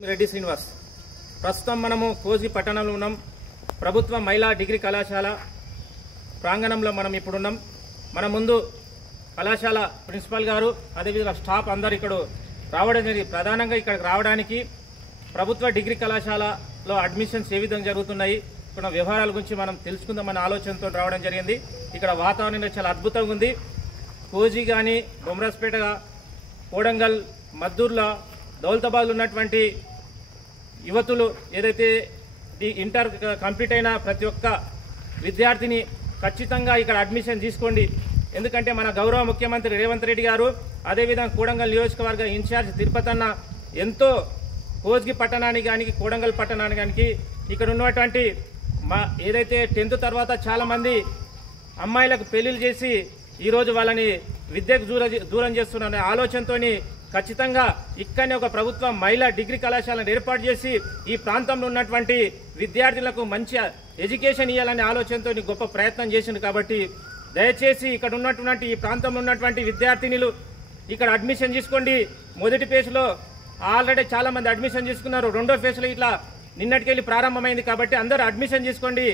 రెడ్డి శ్రీనివాస్ ప్రస్తుతం మనము కోజి పట్టణంలో ఉన్నాం. ప్రభుత్వ మహిళా డిగ్రీ కళాశాల ప్రాంగణంలో మనం ఇప్పుడున్నాం. మన ముందు కళాశాల ప్రిన్సిపల్ గారు అదేవిధంగా స్టాఫ్ అందరు ఇక్కడ రావడం జరిగింది. ప్రధానంగా ఇక్కడికి రావడానికి ప్రభుత్వ డిగ్రీ కళాశాలలో అడ్మిషన్స్ ఏ విధంగా జరుగుతున్నాయి, ఇక్కడ వ్యవహారాల గురించి మనం తెలుసుకుందామన్న ఆలోచనతో రావడం జరిగింది. ఇక్కడ వాతావరణం చాలా అద్భుతంగా ఉంది. కోజి కానీ బొమ్రాజ్పేట, కోడంగల్, మద్దూర్ల, దౌలతాబాద్ ఉన్నటువంటి యువతులు ఏదైతే ఇంటర్ కంప్లీట్ అయిన ప్రతి ఒక్క విద్యార్థిని ఖచ్చితంగా ఇక్కడ అడ్మిషన్ తీసుకోండి. ఎందుకంటే మన గౌరవ ముఖ్యమంత్రి రేవంత్ రెడ్డి గారు, అదేవిధంగా కోడంగల్ నియోజకవర్గ ఇన్ఛార్జ్ తిరుపతి అన్న ఎంతో కోజ్గి పట్టణానికి కానీ కోడంగల్ పట్టణానికి కానీ ఇక్కడ ఉన్నటువంటి ఏదైతే 10th తర్వాత చాలామంది అమ్మాయిలకు పెళ్లిళ్ళు చేసి ఈరోజు వాళ్ళని విద్యకు దూరం చేస్తున్న ఆలోచనతో ఖచ్చితంగా ఇక్కడనే ఒక ప్రభుత్వ మహిళా డిగ్రీ కళాశాలను ఏర్పాటు చేసి ఈ ప్రాంతంలో ఉన్నటువంటి విద్యార్థులకు మంచి ఎడ్యుకేషన్ ఇవ్వాలనే ఆలోచనతో గొప్ప ప్రయత్నం చేసింది. కాబట్టి దయచేసి ఇక్కడ ఉన్నటువంటి ఈ ప్రాంతంలో ఉన్నటువంటి విద్యార్థినులు ఇక్కడ అడ్మిషన్ తీసుకోండి. మొదటి ఫేజ్లో ఆల్రెడీ చాలా మంది అడ్మిషన్ తీసుకున్నారు. రెండో ఫేజ్లో ఇట్లా నిన్నటికెళ్ళి ప్రారంభమైంది. కాబట్టి అందరూ అడ్మిషన్ తీసుకోండి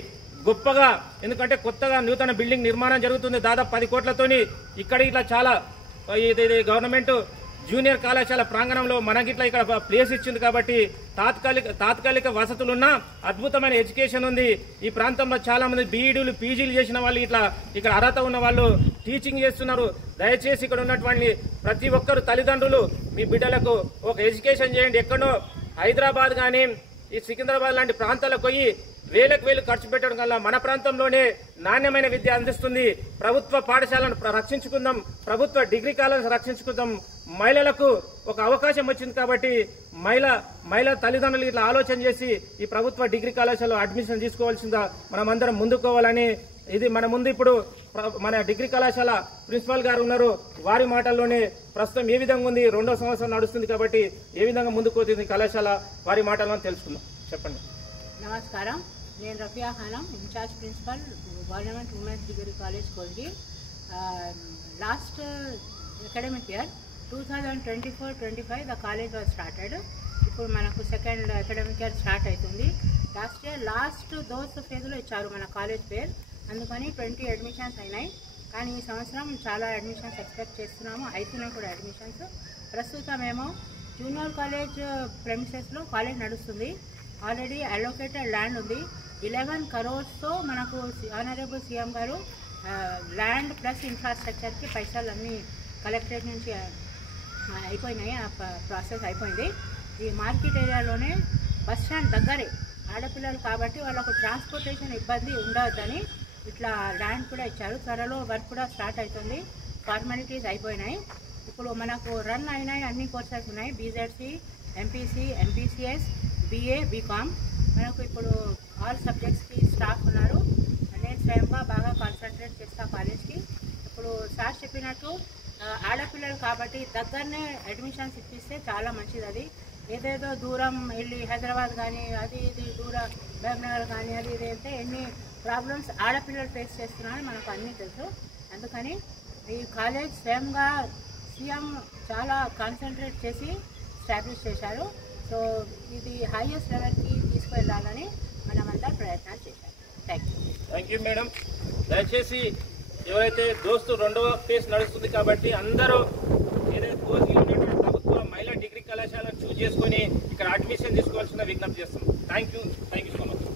గొప్పగా. ఎందుకంటే కొత్తగా నూతన బిల్డింగ్ నిర్మాణం జరుగుతుంది. దాదాపు 10 కోట్లతోని ఇక్కడ ఇట్లా చాలా గవర్నమెంట్ జూనియర్ కళాశాల ప్రాంగణంలో మనకిట్లా ఇక్కడ ప్లేస్ ఇచ్చింది. కాబట్టి తాత్కాలిక వసతులున్న అద్భుతమైన ఎడ్యుకేషన్ ఉంది. ఈ ప్రాంతంలో చాలా మంది బీఈడీలు, పీజీలు చేసిన వాళ్ళు ఇక్కడ అర్హత ఉన్న వాళ్ళు టీచింగ్ చేస్తున్నారు. దయచేసి ఇక్కడ ఉన్నటువంటి ప్రతి ఒక్కరు తల్లిదండ్రులు మీ బిడ్డలకు ఒక ఎడ్యుకేషన్ చేయండి. ఎక్కడో హైదరాబాద్ కానీ ఈ సికింద్రాబాద్ లాంటి ప్రాంతాలకు పోయి వేలకు వేలు ఖర్చు పెట్టడం వల్ల మన ప్రాంతంలోనే నాణ్యమైన విద్య అందిస్తుంది. ప్రభుత్వ పాఠశాలను రక్షించుకుందాం, ప్రభుత్వ డిగ్రీ కాలేజీలను రక్షించుకుందాం. మహిళలకు ఒక అవకాశం వచ్చింది. కాబట్టి మహిళా తల్లిదండ్రులు ఇట్లా ఆలోచన చేసి ఈ ప్రభుత్వ డిగ్రీ కళాశాలలో అడ్మిషన్ తీసుకోవాల్సిందా మనమందరం ముందుకోవాలని ఇది మన ముందు ఇప్పుడు మన డిగ్రీ కళాశాల ప్రిన్సిపల్ గారు ఉన్నారు. వారి మాటల్లోనే ప్రస్తుతం ఏ విధంగా ఉంది, 2వ సంవత్సరం నడుస్తుంది కాబట్టి ఏ విధంగా ముందుకు పోతుంది కళాశాల, వారి మాటల్లో తెలుసుకుందాం. చెప్పండి. నమస్కారం, నేను Rafia Khanam, incharge principal, government women's degree college Kolgi. Last academic year 2024-25 the college was started. ఇప్పుడు మనకు సెకండ్ అకాడమిక్ ఇయర్ స్టార్ట్ అవుతుంది. లాస్ట్ ఇయర్ లాస్ట్ ఫేజ్లో ఇచ్చారు మన కాలేజ్ పేరు, అందుకని 20 అడ్మిషన్స్ అయినాయి. కానీ ఈ సంవత్సరం చాలా అడ్మిషన్స్ ఎక్స్పెక్ట్ చేస్తున్నాము, అవుతున్నాయి కూడా అడ్మిషన్స్. ప్రస్తుతం ఏమో జూనియర్ కాలేజ్ ప్రెమిసెస్లో కాలేజ్ నడుస్తుంది. ఆల్రెడీ అలోకేటెడ్ ల్యాండ్ ఉంది. 11 crores మనకు ఆనరబుల్ సీఎం గారు ల్యాండ్ ప్లస్ ఇన్ఫ్రాస్ట్రక్చర్కి పైసలు అన్నీ కలెక్టరేట్ నుంచి అయిపోయినాయి. ఆ ప్రాసెస్ అయిపోయింది. ఈ మార్కెట్ ఏరియాలోనే బస్ స్టాండ్ దగ్గరే ఆడపిల్లలు కాబట్టి వాళ్ళకు ట్రాన్స్పోర్టేషన్ ఇబ్బంది ఉండవద్దని ఇట్లా ల్యాండ్ కూడా ఇచ్చారు. త్వరలో వర్క్ కూడా స్టార్ట్ అవుతుంది. ఫార్మాలిటీస్ అయిపోయినాయి. ఇప్పుడు మనకు రన్ అయినాయి అన్ని కోర్సెస్ ఉన్నాయి. BZC, MPC, MPCS, BA, BCom. మనకు ఇప్పుడు ఆల్ సబ్జెక్ట్స్కి స్టాఫ్ ఉన్నారు. నేను స్వయంగా బాగా కాన్సన్ట్రేట్ చేస్తా కాలేజ్కి. ఇప్పుడు సార్ చెప్పినట్టు ఆడపిల్లలు కాబట్టి దగ్గరనే అడ్మిషన్స్ ఇప్పిస్తే చాలా మంచిది. అది ఏదేదో దూరం వెళ్ళి హైదరాబాద్ కానీ అది ఇది దూరం బెంగళూరు కానీ అది ఇది అంటే ఎన్ని ప్రాబ్లమ్స్ ఆడపిల్లలు ఫేస్ చేస్తున్నారని మనకు అన్నీ తెలుసు. అందుకని ఈ కాలేజ్ స్వయంగా సీఎం చాలా కాన్సన్ట్రేట్ చేసి ఎస్టాబ్లిష్ చేశారు. సో ఇది హైయెస్ట్ లెవెల్కి తీసుకువెళ్ళాలని మనమంతా ప్రయత్నాలు చేశారు. Thank you madam. దయచేసి ఎవరైతే దోస్తు 2వ ఫేజ్ నడుస్తుంది కాబట్టి అందరూ ఏదైతే కోజ్గిలో ఉన్నటువంటి ప్రభుత్వ మహిళా డిగ్రీ కళాశాలను చూస్ చేసుకొని ఇక్కడ అడ్మిషన్ తీసుకోవాల్సిన విజ్ఞప్తి చేస్తున్నాం. Thank you so much.